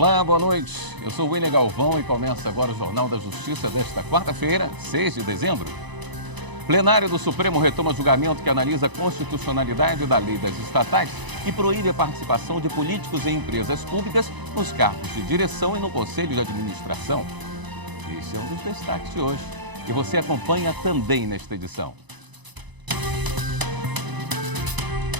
Olá, boa noite. Eu sou o William Galvão e começa agora o Jornal da Justiça desta quarta-feira, 6 de dezembro. Plenário do Supremo retoma julgamento que analisa a constitucionalidade da lei das estatais e proíbe a participação de políticos em empresas públicas nos cargos de direção e no Conselho de Administração. Esse é um dos destaques de hoje e você acompanha também nesta edição.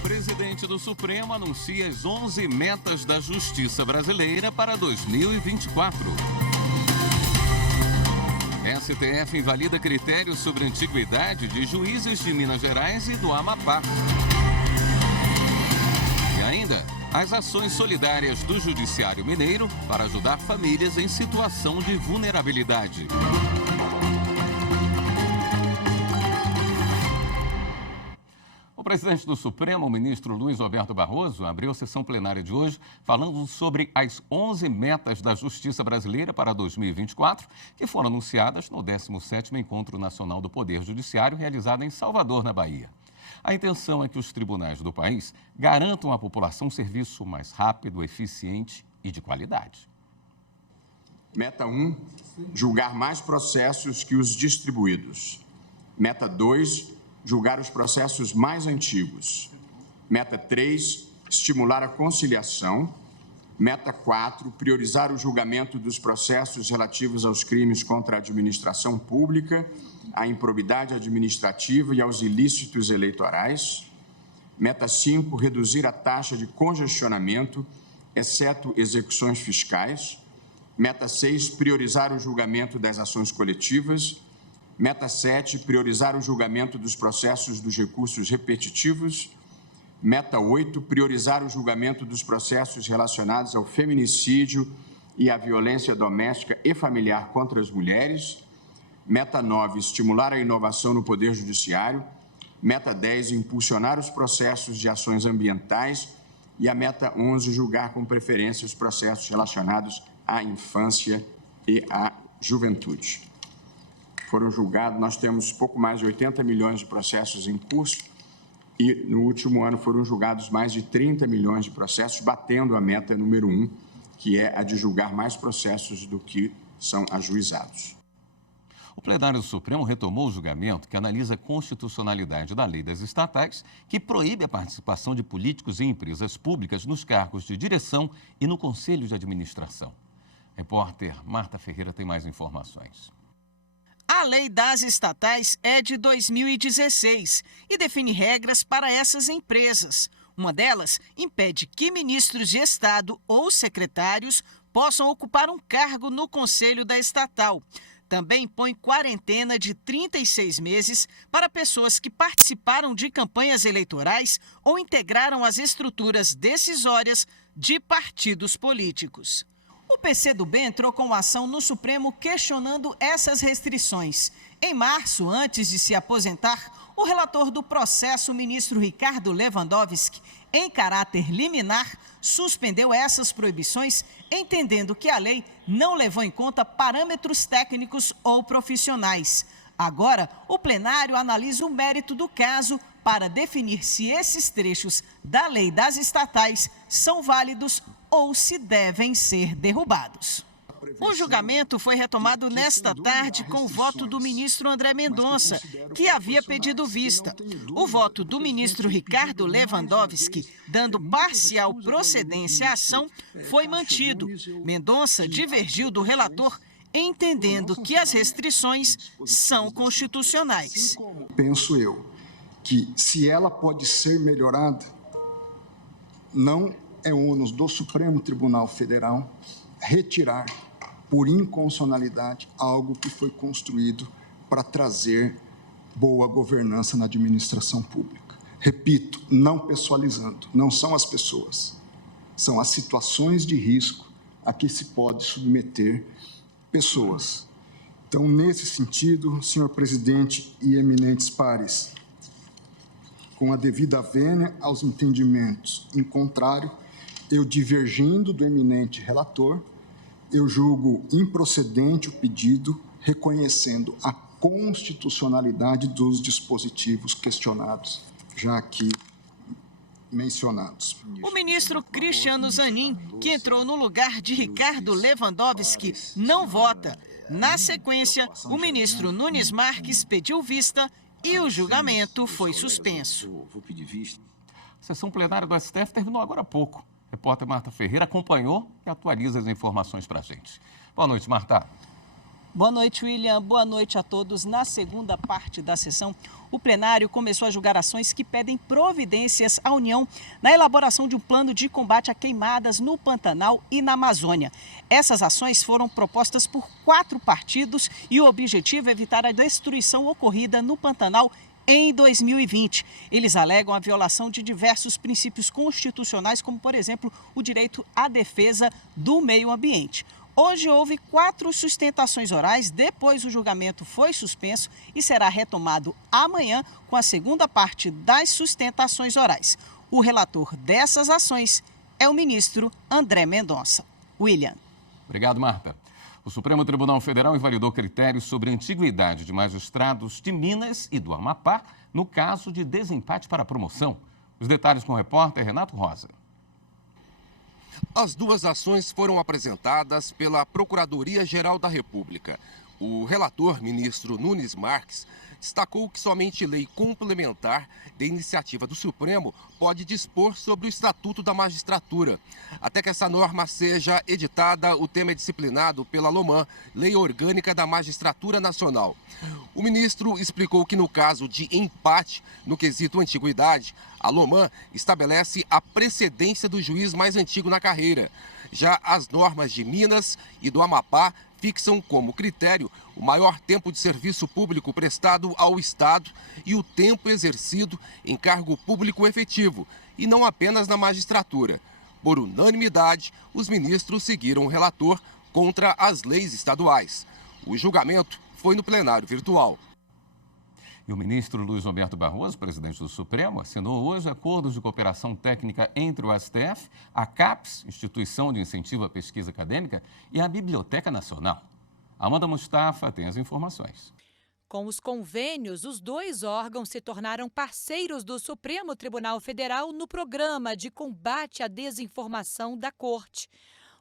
O presidente do Supremo anuncia as 11 metas da Justiça brasileira para 2024. STF invalida critérios sobre antiguidade de juízes de Minas Gerais e do Amapá. E ainda, as ações solidárias do Judiciário Mineiro para ajudar famílias em situação de vulnerabilidade. O presidente do Supremo, o ministro Luiz Roberto Barroso, abriu a sessão plenária de hoje falando sobre as 11 metas da Justiça brasileira para 2024, que foram anunciadas no 17º Encontro Nacional do Poder Judiciário, realizado em Salvador, na Bahia. A intenção é que os tribunais do país garantam à população um serviço mais rápido, eficiente e de qualidade. Meta 1, julgar mais processos que os distribuídos. Meta 2, julgar os processos mais antigos. Meta 3, estimular a conciliação. Meta 4, priorizar o julgamento dos processos relativos aos crimes contra a administração pública, à improbidade administrativa e aos ilícitos eleitorais. Meta 5, reduzir a taxa de congestionamento, exceto execuções fiscais. Meta 6, priorizar o julgamento das ações coletivas. Meta 7, priorizar o julgamento dos processos dos recursos repetitivos. Meta 8, priorizar o julgamento dos processos relacionados ao feminicídio e à violência doméstica e familiar contra as mulheres. Meta 9, estimular a inovação no Poder Judiciário. Meta 10, impulsionar os processos de ações ambientais. E a meta 11, julgar com preferência os processos relacionados à infância e à juventude. Foram julgados, nós temos pouco mais de 80 milhões de processos em curso e no último ano foram julgados mais de 30 milhões de processos, batendo a meta número 1, que é a de julgar mais processos do que são ajuizados. O plenário do Supremo retomou o julgamento que analisa a constitucionalidade da lei das estatais, que proíbe a participação de políticos em empresas públicas nos cargos de direção e no Conselho de Administração. Repórter Marta Ferreira tem mais informações. A lei das estatais é de 2016 e define regras para essas empresas. Uma delas impede que ministros de Estado ou secretários possam ocupar um cargo no conselho da estatal. Também põe quarentena de 36 meses para pessoas que participaram de campanhas eleitorais ou integraram as estruturas decisórias de partidos políticos. O PCdoB entrou com ação no Supremo questionando essas restrições. Em março, antes de se aposentar, o relator do processo, o ministro Ricardo Lewandowski, em caráter liminar, suspendeu essas proibições, entendendo que a lei não levou em conta parâmetros técnicos ou profissionais. Agora, o plenário analisa o mérito do caso para definir se esses trechos da lei das estatais são válidos ou se devem ser derrubados. O julgamento foi retomado nesta tarde com o voto do ministro André Mendonça, que havia pedido vista. O voto do ministro Ricardo Lewandowski, dando parcial procedência à ação, foi mantido. Mendonça divergiu do relator, entendendo que as restrições são constitucionais. Penso eu que, se ela pode ser melhorada, não é ônus do Supremo Tribunal Federal retirar, por inconstitucionalidade, algo que foi construído para trazer boa governança na administração pública. Repito, não pessoalizando, não são as pessoas, são as situações de risco a que se pode submeter pessoas. Então, nesse sentido, senhor presidente e eminentes pares, com a devida vênia aos entendimentos, em contrário, eu divergindo do eminente relator, eu julgo improcedente o pedido, reconhecendo a constitucionalidade dos dispositivos questionados, já que mencionados. O ministro Cristiano Zanin, que entrou no lugar de Ricardo Lewandowski, não vota. Na sequência, o ministro Nunes Marques pediu vista e o julgamento foi suspenso. A sessão plenária do STF terminou agora há pouco. A repórter Marta Ferreira acompanhou e atualiza as informações para a gente. Boa noite, Marta. Boa noite, William. Boa noite a todos. Na segunda parte da sessão, o plenário começou a julgar ações que pedem providências à União na elaboração de um plano de combate a queimadas no Pantanal e na Amazônia. Essas ações foram propostas por 4 partidos e o objetivo é evitar a destruição ocorrida no Pantanal em 2020. Eles alegam a violação de diversos princípios constitucionais, como, por exemplo, o direito à defesa do meio ambiente. Hoje houve 4 sustentações orais, depois o julgamento foi suspenso e será retomado amanhã com a segunda parte das sustentações orais. O relator dessas ações é o ministro André Mendonça. William. Obrigado, Marta. O Supremo Tribunal Federal invalidou critérios sobre a antiguidade de magistrados de Minas e do Amapá no caso de desempate para a promoção. Os detalhes com o repórter Renato Rosa. As 2 ações foram apresentadas pela Procuradoria-Geral da República. O relator, ministro Nunes Marques, destacou que somente lei complementar de iniciativa do Supremo pode dispor sobre o Estatuto da Magistratura. Até que essa norma seja editada, o tema é disciplinado pela LOMAN, Lei Orgânica da Magistratura Nacional. O ministro explicou que no caso de empate no quesito antiguidade, a LOMAN estabelece a precedência do juiz mais antigo na carreira. Já as normas de Minas e do Amapá fixam como critério o maior tempo de serviço público prestado ao Estado e o tempo exercido em cargo público efetivo, e não apenas na magistratura. Por unanimidade, os ministros seguiram o relator contra as leis estaduais. O julgamento foi no plenário virtual. E o ministro Luiz Roberto Barroso, presidente do Supremo, assinou hoje acordos de cooperação técnica entre o STF, a CAPES, Instituição de Incentivo à Pesquisa Acadêmica, e a Biblioteca Nacional. Amanda Mustafa tem as informações. Com os convênios, os 2 órgãos se tornaram parceiros do Supremo Tribunal Federal no programa de combate à desinformação da Corte.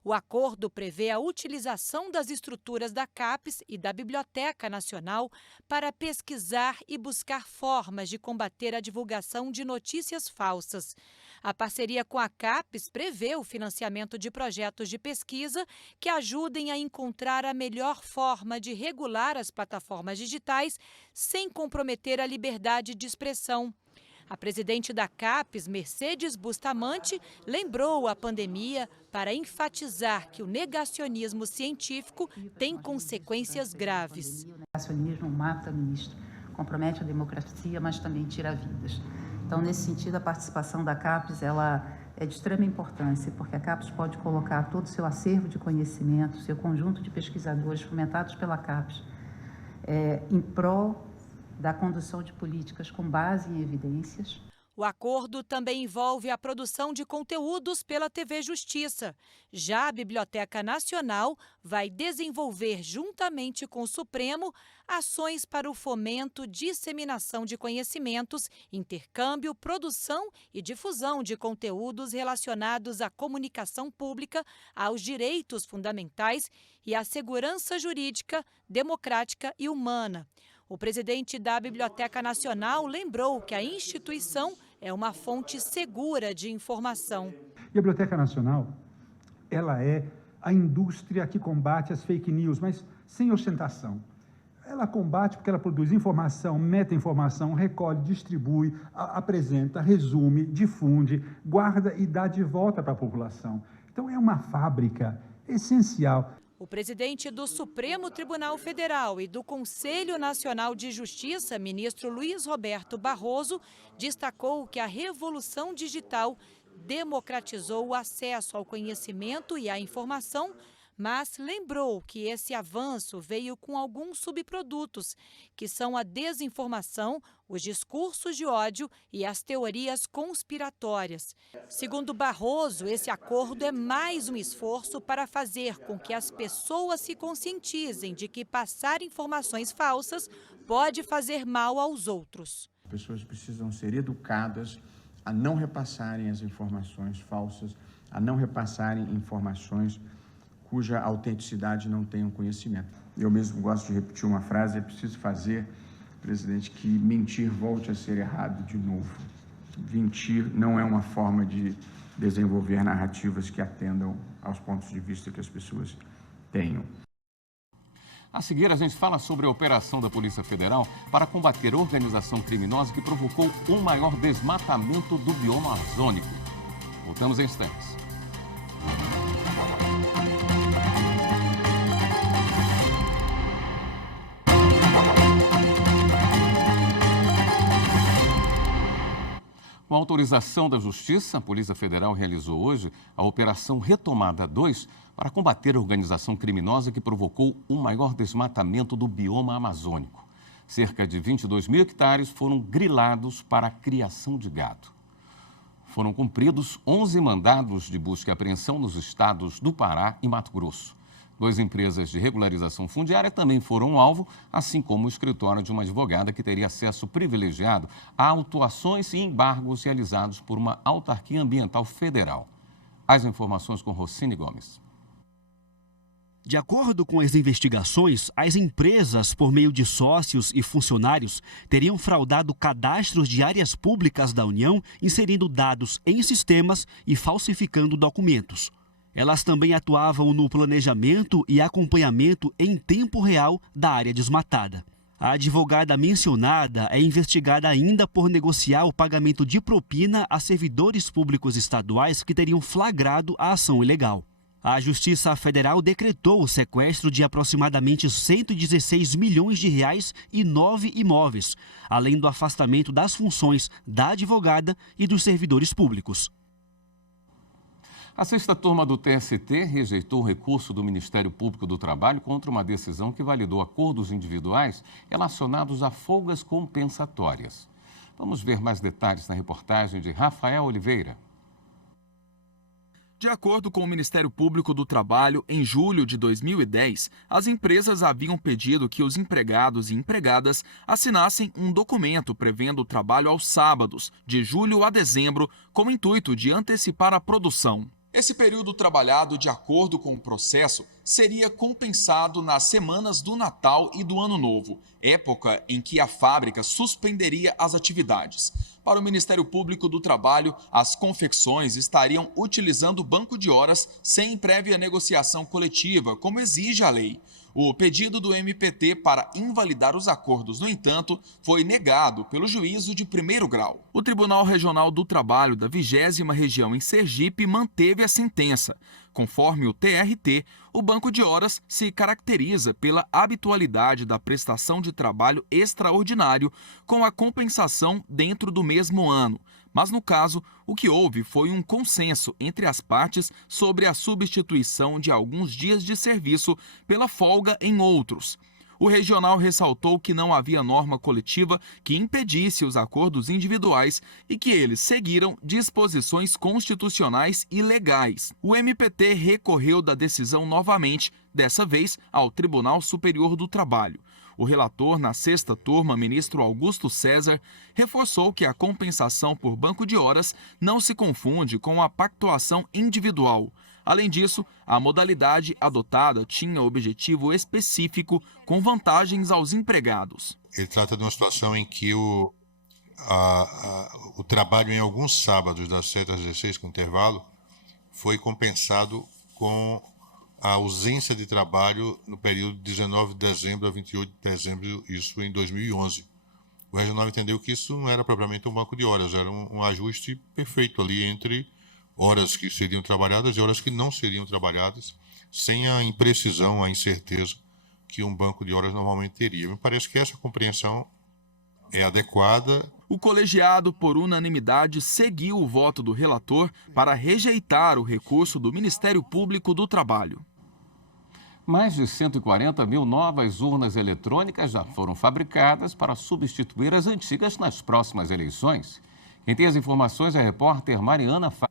O acordo prevê a utilização das estruturas da CAPES e da Biblioteca Nacional para pesquisar e buscar formas de combater a divulgação de notícias falsas. A parceria com a CAPES prevê o financiamento de projetos de pesquisa que ajudem a encontrar a melhor forma de regular as plataformas digitais sem comprometer a liberdade de expressão. A presidente da CAPES, Mercedes Bustamante, lembrou a pandemia para enfatizar que o negacionismo científico tem consequências graves. O negacionismo mata, ministro, compromete a democracia, mas também tira vidas. Então, nesse sentido, a participação da CAPES ela é de extrema importância, porque a CAPES pode colocar todo o seu acervo de conhecimento, seu conjunto de pesquisadores fomentados pela CAPES, em prol da condução de políticas com base em evidências. O acordo também envolve a produção de conteúdos pela TV Justiça. Já a Biblioteca Nacional vai desenvolver, juntamente com o Supremo, ações para o fomento, disseminação de conhecimentos, intercâmbio, produção e difusão de conteúdos relacionados à comunicação pública, aos direitos fundamentais e à segurança jurídica, democrática e humana. O presidente da Biblioteca Nacional lembrou que a instituição é uma fonte segura de informação. E a Biblioteca Nacional, ela é a indústria que combate as fake news, mas sem ostentação. Ela combate porque ela produz informação, meta-informação, recolhe, distribui, apresenta, resume, difunde, guarda e dá de volta para a população. Então é uma fábrica essencial. O presidente do Supremo Tribunal Federal e do Conselho Nacional de Justiça, ministro Luiz Roberto Barroso, destacou que a revolução digital democratizou o acesso ao conhecimento e à informação, mas lembrou que esse avanço veio com alguns subprodutos, que são a desinformação, os discursos de ódio e as teorias conspiratórias. Segundo Barroso, esse acordo é mais um esforço para fazer com que as pessoas se conscientizem de que passar informações falsas pode fazer mal aos outros. As pessoas precisam ser educadas a não repassarem as informações falsas, a não repassarem informações cuja autenticidade não tenham conhecimento. Eu mesmo gosto de repetir uma frase: é preciso fazer, presidente, que mentir volte a ser errado de novo. Mentir não é uma forma de desenvolver narrativas que atendam aos pontos de vista que as pessoas tenham. A seguir, a gente fala sobre a operação da Polícia Federal para combater a organização criminosa que provocou o maior desmatamento do bioma amazônico. Voltamos em instantes. Com autorização da Justiça, a Polícia Federal realizou hoje a Operação Retomada 2 para combater a organização criminosa que provocou o maior desmatamento do bioma amazônico. Cerca de 22 mil hectares foram grilados para a criação de gado. Foram cumpridos 11 mandados de busca e apreensão nos estados do Pará e Mato Grosso. 2 empresas de regularização fundiária também foram alvo, assim como o escritório de uma advogada que teria acesso privilegiado a autuações e embargos realizados por uma autarquia ambiental federal. As informações com Rossini Gomes. De acordo com as investigações, as empresas, por meio de sócios e funcionários, teriam fraudado cadastros de áreas públicas da União, inserindo dados em sistemas e falsificando documentos. Elas também atuavam no planejamento e acompanhamento em tempo real da área desmatada. A advogada mencionada é investigada ainda por negociar o pagamento de propina a servidores públicos estaduais que teriam flagrado a ação ilegal. A Justiça Federal decretou o sequestro de aproximadamente 116 milhões de reais e 9 imóveis, além do afastamento das funções da advogada e dos servidores públicos. A 6ª turma do TST rejeitou o recurso do Ministério Público do Trabalho contra uma decisão que validou acordos individuais relacionados a folgas compensatórias. Vamos ver mais detalhes na reportagem de Rafael Oliveira. De acordo com o Ministério Público do Trabalho, em julho de 2010, as empresas haviam pedido que os empregados e empregadas assinassem um documento prevendo o trabalho aos sábados, de julho a dezembro, com o intuito de antecipar a produção. Esse período trabalhado de acordo com o processo seria compensado nas semanas do Natal e do Ano Novo, época em que a fábrica suspenderia as atividades. Para o Ministério Público do Trabalho, as confecções estariam utilizando o banco de horas sem prévia negociação coletiva, como exige a lei. O pedido do MPT para invalidar os acordos, no entanto, foi negado pelo juízo de primeiro grau. O Tribunal Regional do Trabalho da 20ª Região em Sergipe manteve a sentença. Conforme o TRT, o banco de horas se caracteriza pela habitualidade da prestação de trabalho extraordinário com a compensação dentro do mesmo ano. Mas, no caso, o que houve foi um consenso entre as partes sobre a substituição de alguns dias de serviço pela folga em outros. O regional ressaltou que não havia norma coletiva que impedisse os acordos individuais e que eles seguiram disposições constitucionais e legais. O MPT recorreu da decisão novamente, dessa vez ao Tribunal Superior do Trabalho. O relator, na 6ª turma, ministro Augusto César, reforçou que a compensação por banco de horas não se confunde com a pactuação individual. Além disso, a modalidade adotada tinha objetivo específico com vantagens aos empregados. Ele trata de uma situação em que o trabalho em alguns sábados, das 7 às 16, com intervalo, foi compensado com a ausência de trabalho no período de 19 de dezembro a 28 de dezembro, isso em 2011. O regional entendeu que isso não era propriamente um banco de horas, era um ajuste perfeito ali entre horas que seriam trabalhadas e horas que não seriam trabalhadas, sem a imprecisão, a incerteza que um banco de horas normalmente teria. Me parece que essa compreensão é adequada. O colegiado, por unanimidade, seguiu o voto do relator para rejeitar o recurso do Ministério Público do Trabalho. Mais de 140 mil novas urnas eletrônicas já foram fabricadas para substituir as antigas nas próximas eleições. Quem tem as informações é a repórter Mariana Fá.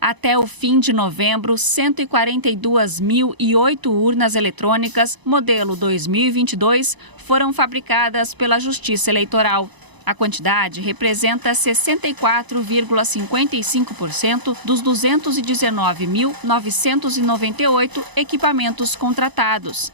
Até o fim de novembro, 142.008 urnas eletrônicas, modelo 2022, foram fabricadas pela Justiça Eleitoral. A quantidade representa 64,55% dos 219.998 equipamentos contratados.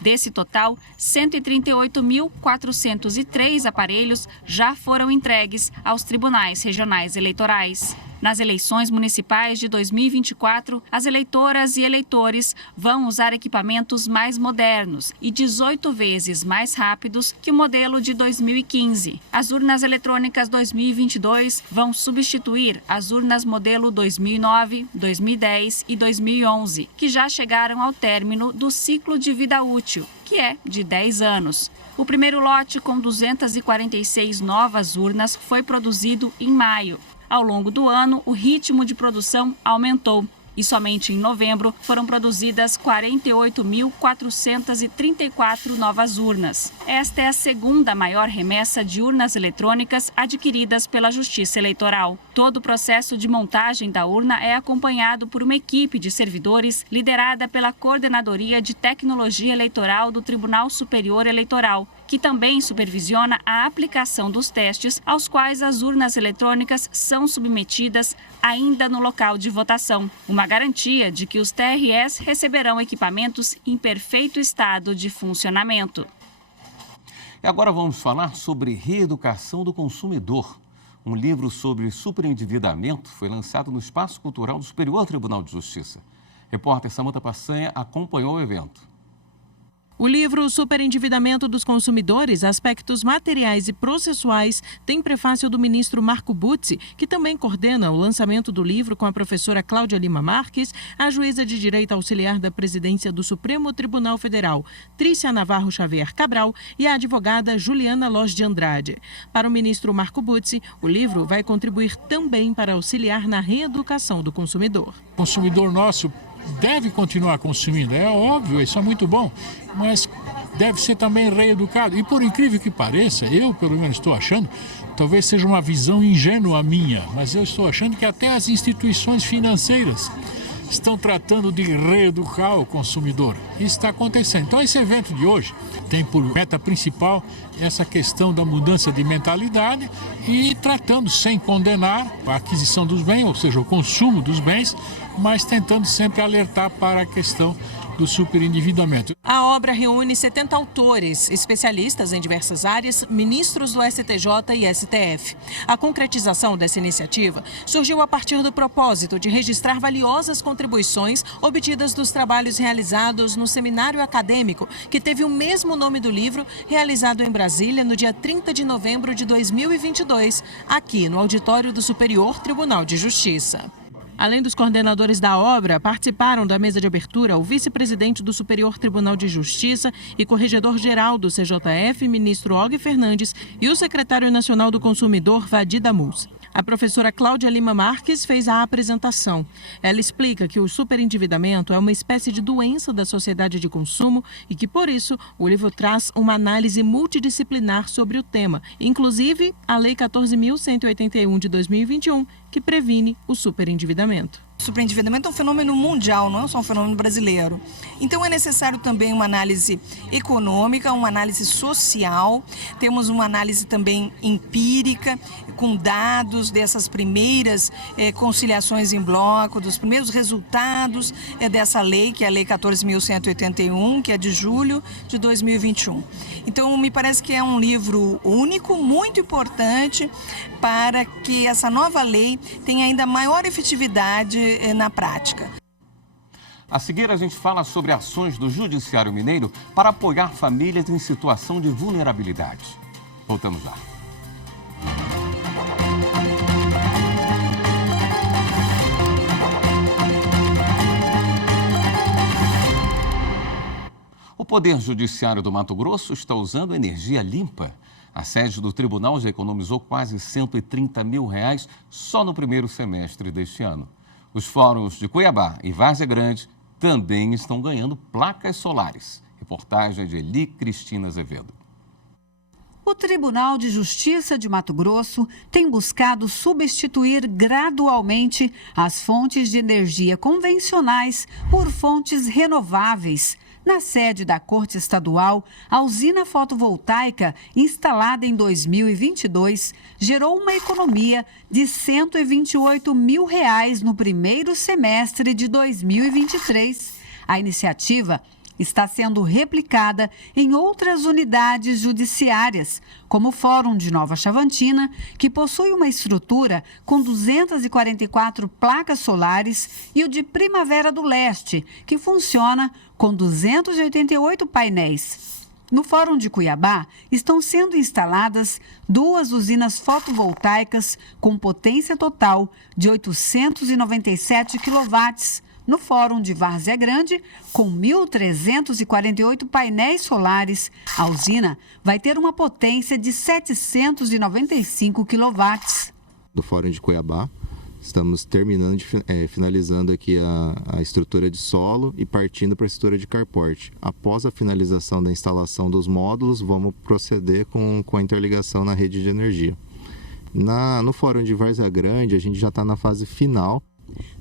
Desse total, 138.403 aparelhos já foram entregues aos tribunais regionais eleitorais. Nas eleições municipais de 2024, as eleitoras e eleitores vão usar equipamentos mais modernos e 18 vezes mais rápidos que o modelo de 2015. As urnas eletrônicas 2022 vão substituir as urnas modelo 2009, 2010 e 2011, que já chegaram ao término do ciclo de vida útil, que é de 10 anos. O primeiro lote, com 246 novas urnas, foi produzido em maio. Ao longo do ano, o ritmo de produção aumentou e somente em novembro foram produzidas 48.434 novas urnas. Esta é a segunda maior remessa de urnas eletrônicas adquiridas pela Justiça Eleitoral. Todo o processo de montagem da urna é acompanhado por uma equipe de servidores liderada pela Coordenadoria de Tecnologia Eleitoral do Tribunal Superior Eleitoral, que também supervisiona a aplicação dos testes aos quais as urnas eletrônicas são submetidas ainda no local de votação. Uma garantia de que os TREs receberão equipamentos em perfeito estado de funcionamento. E agora vamos falar sobre reeducação do consumidor. Um livro sobre superendividamento foi lançado no Espaço Cultural do Superior Tribunal de Justiça. Repórter Samanta Passanha acompanhou o evento. O livro Superendividamento dos Consumidores, Aspectos Materiais e Processuais tem prefácio do ministro Marco Butzi, que também coordena o lançamento do livro com a professora Cláudia Lima Marques, a juíza de direito auxiliar da presidência do Supremo Tribunal Federal, Trícia Navarro Xavier Cabral, e a advogada Juliana Lóz de Andrade. Para o ministro Marco Butzi, o livro vai contribuir também para auxiliar na reeducação do consumidor. O consumidor nosso deve continuar consumindo, é óbvio, isso é muito bom, mas deve ser também reeducado. E por incrível que pareça, eu pelo menos estou achando, talvez seja uma visão ingênua minha, mas eu estou achando que até as instituições financeiras estão tratando de reeducar o consumidor. Isso está acontecendo. Então esse evento de hoje tem por meta principal essa questão da mudança de mentalidade e tratando sem condenar a aquisição dos bens, ou seja, o consumo dos bens, mas tentando sempre alertar para a questão do superendividamento. A obra reúne 70 autores, especialistas em diversas áreas, ministros do STJ e STF. A concretização dessa iniciativa surgiu a partir do propósito de registrar valiosas contribuições obtidas dos trabalhos realizados no seminário acadêmico, que teve o mesmo nome do livro, realizado em Brasília no dia 30 de novembro de 2022, aqui no auditório do Superior Tribunal de Justiça. Além dos coordenadores da obra, participaram da mesa de abertura o vice-presidente do Superior Tribunal de Justiça e corregedor-geral do CJF, ministro Og Fernandes, e o secretário nacional do Consumidor, Vadi Damus. A professora Cláudia Lima Marques fez a apresentação. Ela explica que o superendividamento é uma espécie de doença da sociedade de consumo e que, por isso, o livro traz uma análise multidisciplinar sobre o tema, inclusive a Lei 14.181 de 2021, que previne o superendividamento. O superendividamento é um fenômeno mundial, não é só um fenômeno brasileiro. Então é necessário também uma análise econômica, uma análise social, temos uma análise também empírica, com dados dessas primeiras conciliações em bloco, dos primeiros resultados dessa lei, que é a Lei 14.181, que é de julho de 2021. Então me parece que é um livro único, muito importante, para que essa nova lei tenha ainda maior efetividade na prática. A seguir, a gente fala sobre ações do Judiciário Mineiro para apoiar famílias em situação de vulnerabilidade. Voltamos lá. O Poder Judiciário do Mato Grosso está usando energia limpa. A sede do tribunal já economizou quase R$130 mil só no primeiro semestre deste ano. Os fóruns de Cuiabá e Várzea Grande também estão ganhando placas solares. Reportagem de Eli Cristina Azevedo. O Tribunal de Justiça de Mato Grosso tem buscado substituir gradualmente as fontes de energia convencionais por fontes renováveis. Na sede da Corte Estadual, a usina fotovoltaica, instalada em 2022, gerou uma economia de R$ 128 mil no primeiro semestre de 2023. A iniciativa está sendo replicada em outras unidades judiciárias, como o Fórum de Nova Chavantina, que possui uma estrutura com 244 placas solares, e o de Primavera do Leste, que funciona com 288 painéis. No Fórum de Cuiabá, estão sendo instaladas 2 usinas fotovoltaicas com potência total de 897 quilowatts. No Fórum de Várzea Grande, com 1.348 painéis solares, a usina vai ter uma potência de 795 quilowatts. Do Fórum de Cuiabá, estamos finalizando aqui a estrutura de solo e partindo para a estrutura de carporte. Após a finalização da instalação dos módulos, vamos proceder com a interligação na rede de energia. No Fórum de Várzea Grande, a gente já está na fase final.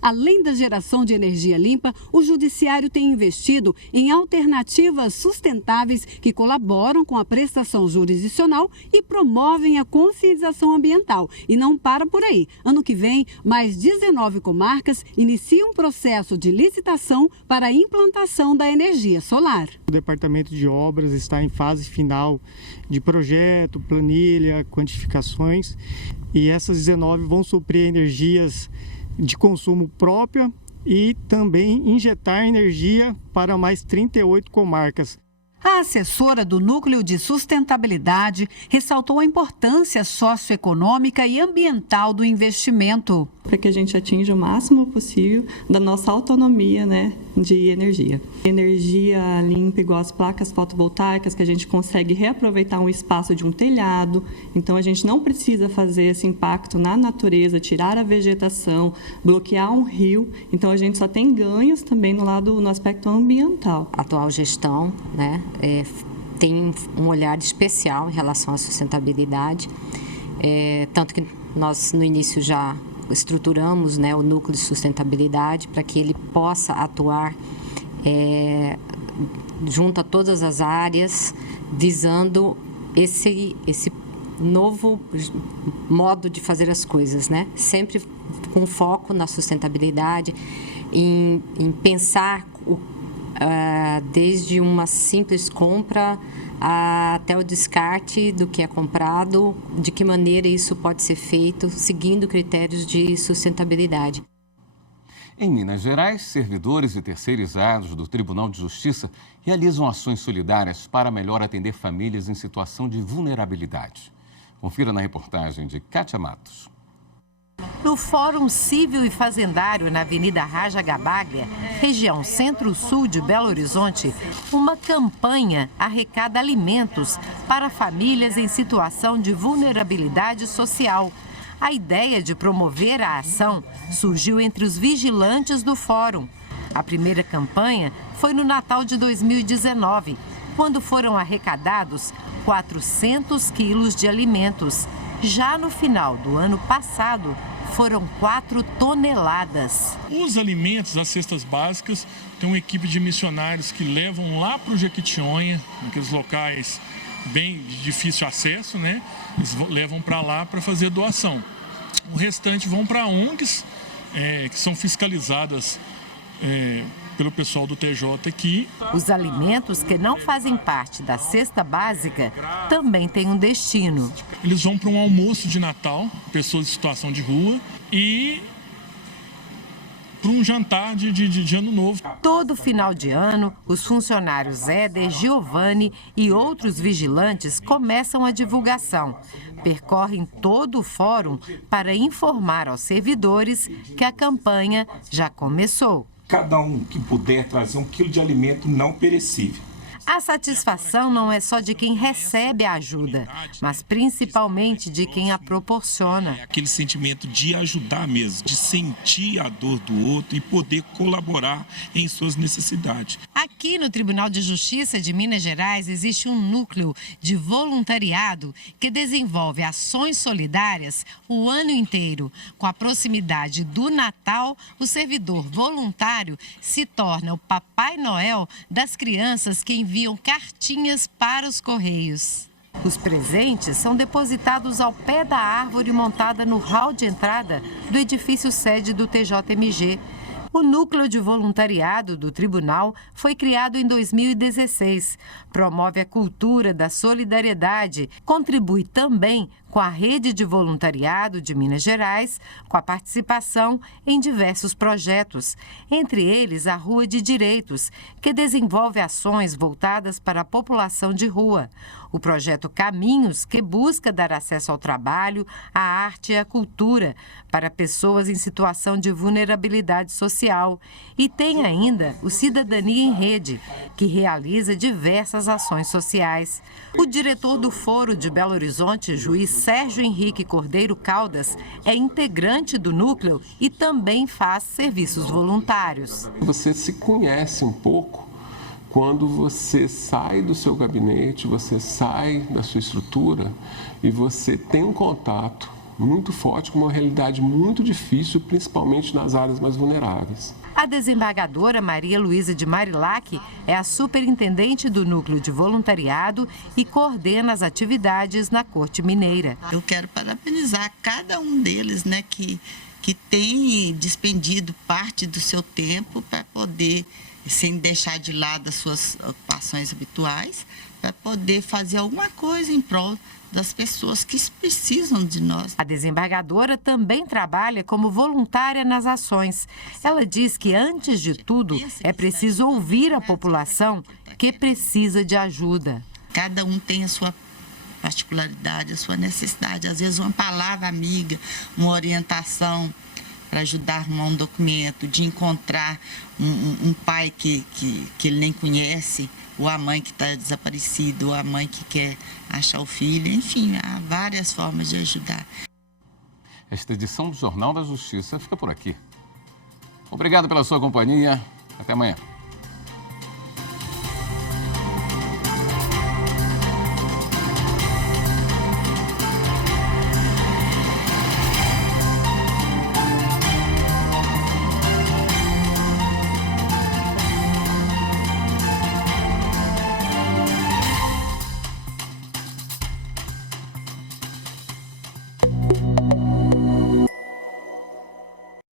Além da geração de energia limpa, o Judiciário tem investido em alternativas sustentáveis que colaboram com a prestação jurisdicional e promovem a conscientização ambiental. E não para por aí. Ano que vem, mais 19 comarcas iniciam um processo de licitação para a implantação da energia solar. O Departamento de Obras está em fase final de projeto, planilha, quantificações, e essas 19 vão suprir energias de consumo próprio e também injetar energia para mais 38 comarcas. A assessora do Núcleo de Sustentabilidade ressaltou a importância socioeconômica e ambiental do investimento. Para que a gente atinja o máximo possível da nossa autonomia, de energia. Energia limpa, igual as placas fotovoltaicas, que a gente consegue reaproveitar um espaço de um telhado. Então, a gente não precisa fazer esse impacto na natureza, tirar a vegetação, bloquear um rio. Então, a gente só tem ganhos também no aspecto ambiental. A atual gestão, tem um olhar especial em relação à sustentabilidade, tanto que nós, no início, já estruturamos o núcleo de sustentabilidade para que ele possa atuar junto a todas as áreas, visando esse novo modo de fazer as coisas, sempre com foco na sustentabilidade, em pensar desde uma simples compra até o descarte do que é comprado, de que maneira isso pode ser feito, seguindo critérios de sustentabilidade. Em Minas Gerais, servidores e terceirizados do Tribunal de Justiça realizam ações solidárias para melhor atender famílias em situação de vulnerabilidade. Confira na reportagem de Kátia Matos. No Fórum Civil e Fazendário, na Avenida Raja Gabaglia, região centro-sul de Belo Horizonte, uma campanha arrecada alimentos para famílias em situação de vulnerabilidade social. A ideia de promover a ação surgiu entre os vigilantes do Fórum. A primeira campanha foi no Natal de 2019, quando foram arrecadados 400 quilos de alimentos. Já no final do ano passado, foram 4 toneladas. Os alimentos, as cestas básicas, tem uma equipe de missionários que levam lá para o Jequitinhonha, naqueles locais bem de difícil acesso, Eles levam para lá para fazer doação. O restante vão para ONGs, que são fiscalizadas pelo pessoal do TJ aqui. Os alimentos que não fazem parte da cesta básica também têm um destino. Eles vão para um almoço de Natal, pessoas em situação de rua, e para um jantar de Ano Novo. Todo final de ano, os funcionários Éder, Giovanni e outros vigilantes começam a divulgação. Percorrem todo o fórum para informar aos servidores que a campanha já começou. Cada um que puder trazer 1 quilo de alimento não perecível. A satisfação não é só de quem recebe a ajuda, mas principalmente de quem a proporciona. Aquele sentimento de ajudar mesmo, de sentir a dor do outro e poder colaborar em suas necessidades. Aqui no Tribunal de Justiça de Minas Gerais existe um núcleo de voluntariado que desenvolve ações solidárias o ano inteiro. Com a proximidade do Natal, o servidor voluntário se torna o Papai Noel das crianças que enviam cartinhas para os Correios. Os presentes são depositados ao pé da árvore montada no hall de entrada do edifício sede do TJMG. O núcleo de voluntariado do tribunal foi criado em 2016. Promove a cultura da solidariedade, contribui também com a rede de voluntariado de Minas Gerais, com a participação em diversos projetos, entre eles a Rua de Direitos, que desenvolve ações voltadas para a população de rua. O projeto Caminhos, que busca dar acesso ao trabalho, à arte e à cultura para pessoas em situação de vulnerabilidade social. E tem ainda o Cidadania em Rede, que realiza diversas ações sociais. O diretor do Foro de Belo Horizonte, juiz Sérgio Henrique Cordeiro Caldas, é integrante do núcleo e também faz serviços voluntários. Você se conhece um pouco quando você sai do seu gabinete, você sai da sua estrutura e você tem um contato muito forte com uma realidade muito difícil, principalmente nas áreas mais vulneráveis. A desembargadora Maria Luísa de Marilac é a superintendente do Núcleo de Voluntariado e coordena as atividades na Corte Mineira. Eu quero parabenizar cada um deles, né, que tem despendido parte do seu tempo para poder, sem deixar de lado as suas ocupações habituais, para poder fazer alguma coisa em prol das pessoas que precisam de nós. A desembargadora também trabalha como voluntária nas ações. Ela diz que, antes de tudo, é preciso ouvir a população que precisa de ajuda. Cada um tem a sua particularidade, a sua necessidade. Às vezes uma palavra amiga, uma orientação para ajudar a arrumar um documento, de encontrar um pai que ele nem conhece, ou a mãe que está desaparecida, ou a mãe que quer achar o filho. Enfim, há várias formas de ajudar. Esta edição do Jornal da Justiça fica por aqui. Obrigado pela sua companhia. Até amanhã.